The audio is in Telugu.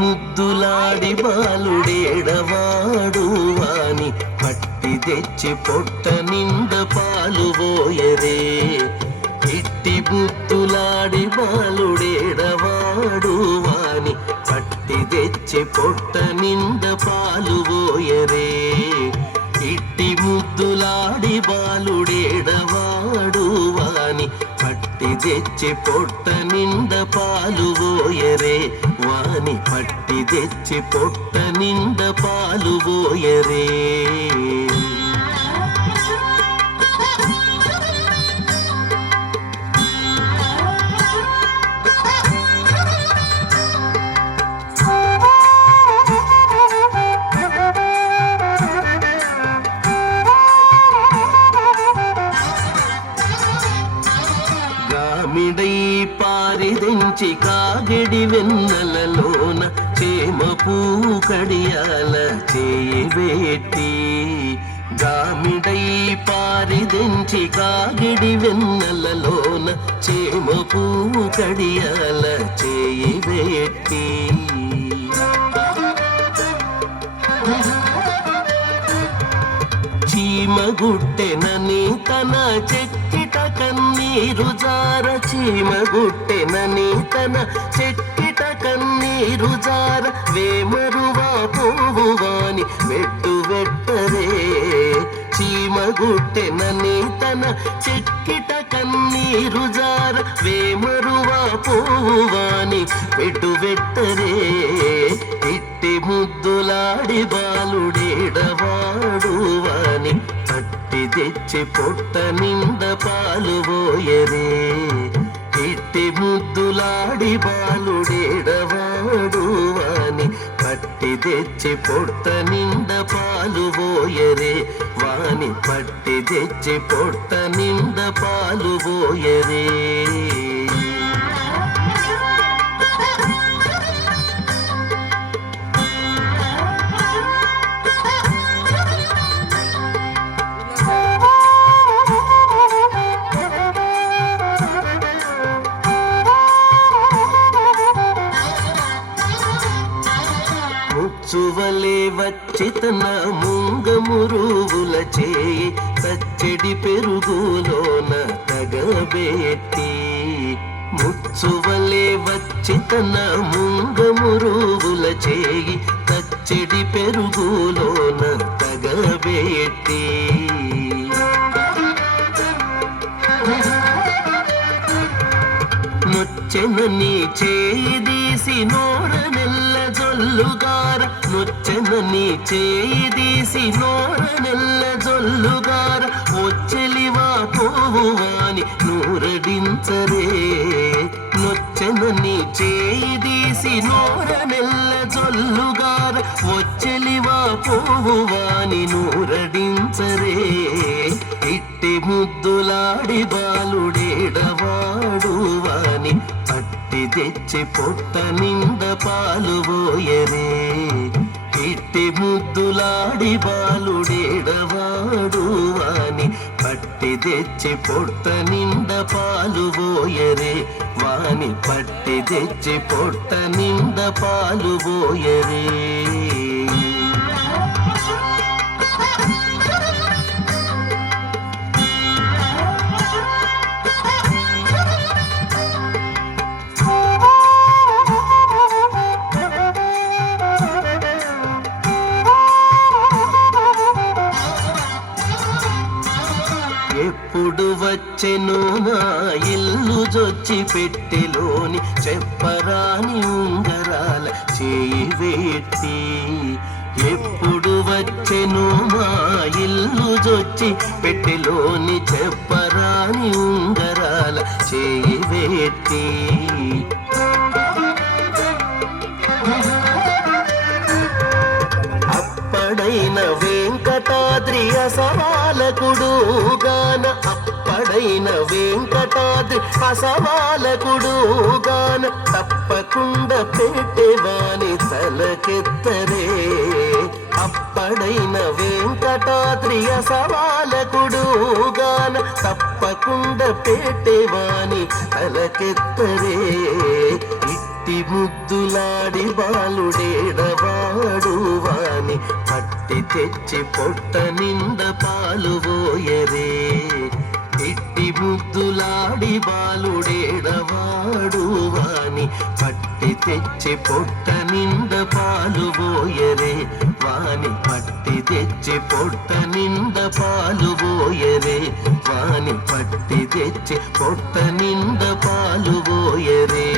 ముద్దులాడి బాలుడేడవాడు వాని పట్టి తెచ్చి పొట్ట నింద పాలు పోయరే. ఇట్టి ముద్దులాడి బాలుడేడవాడు వాని పట్టి తెచ్చి పొట్ట నింద పాలు పోయరే. ఇట్టి ముద్దులాడి బాలుడేడవాడు వాని పట్టి తెచ్చి పొట్ట నింద పాలు పోయరే. వాని పట్టి తెచ్చి పొట్ట నింద పాలు పోయరే. గామిడై పారిదించి కాగిడి వెన్నెలలోన చేమ పూ కడియాల చేయబెట్టి. గామిడై పారిదించి కాగిడి వెన్నెలలోన చేమ పూ కడియాల చేయబెట్టి. చీమగుట్టెనని తన చెక్కిట కన్నీరు జార. చీమగుట్టెనని తన చెక్కిట కన్నీరు జార. వేమరువా పోవువాని వెట్టు వెట్టరే. చీమగుట్టెనని తన చెక్కిట కన్నీరు జార. వేమరువా పోవువాని వెట్టు వెట్టరే. ఇట్టి ముద్దులాడి బాలుడేడవాడు వాని పట్టి తెచ్చి పొట్ట నింద పాలు పోయరే. ఇట్టి ముద్దులాడి బాలుడేడవాడు వాని పట్టి తెచ్చి పొట్ట నింద పాలు పోయరే. వాని పట్టి తెచ్చి పొట్ట నింద పాలు పోయరే. ముచ్చువలే వచ్చి తన ముంగమురువుల చేయి పచ్చడి పెరుగులోన తగబెట్టి. ముచ్చువలే వచ్చి తన ముంగమురువుల చేయి పచ్చడి పెరుగులోన తగబెట్టి. నొచ్చెనని చేయి తీసి నోర నెల్ల జొల్లుగార. నొచ్చెనని చేయి తీసి నోర నెల్ల జొల్లుగార. వచ్చెలివా పోవువాని నూరడించరే. నొచ్చెనని చేయి తీసి నోర నెల్ల జొల్లుగార. వచ్చెలివా పోవువాని నూరడించరే. ఇట్టి ముద్దులాడి బాలుడేడవాడు వాని పట్టి తెచ్చి పొట్ట నింద పాలు పోయరే. ఇట్టి ముద్దులాడి బాలుడేడవాడు వాని పట్టి తెచ్చి పొట్ట నింద పాలు పోయరే. వాని పట్టి తెచ్చి పొట్ట నింద పాలు పోయరే. ఎప్పుడు వచ్చెను నా ఇల్లు జొచ్చి పెట్టెలోని చెప్పరాని ఉంగరాల చేయి వేట్టి. ఎప్పుడు వచ్చెను మా ఇల్లు జొచ్చి పెట్టెలోని చెప్పరాని ఉంగరాల చేయి వేట్టి. అప్పడైన వెంకటాద్రి అసవాలకుడు గాన. అప్పడైన వెంకటాద్రి అసవాలకుడు గాన. తప్పకుండా పెట్టేవాని తలకెత్తరే. అప్పడైన వెంకటాద్రి అసవాలకుడుగాన తప్పకుండా పెట్టేవాని తలకెత్తరే ఇట్టి ముద్దులాడి బాలుడేడవాడు వాని పట్టి తెచ్చి పొట్ట నింద పాలు పోయరే ఇట్టి ముద్దులాడి బాలుడేడవాడు వాని పట్టి తెచ్చి పొట్ట నింద పాలు పోయరే వాని పట్టి తెచ్చి పొట్ట నింద పాలు పోయరే వాని పట్టి తెచ్చి పొట్ట నింద పాలు పోయరే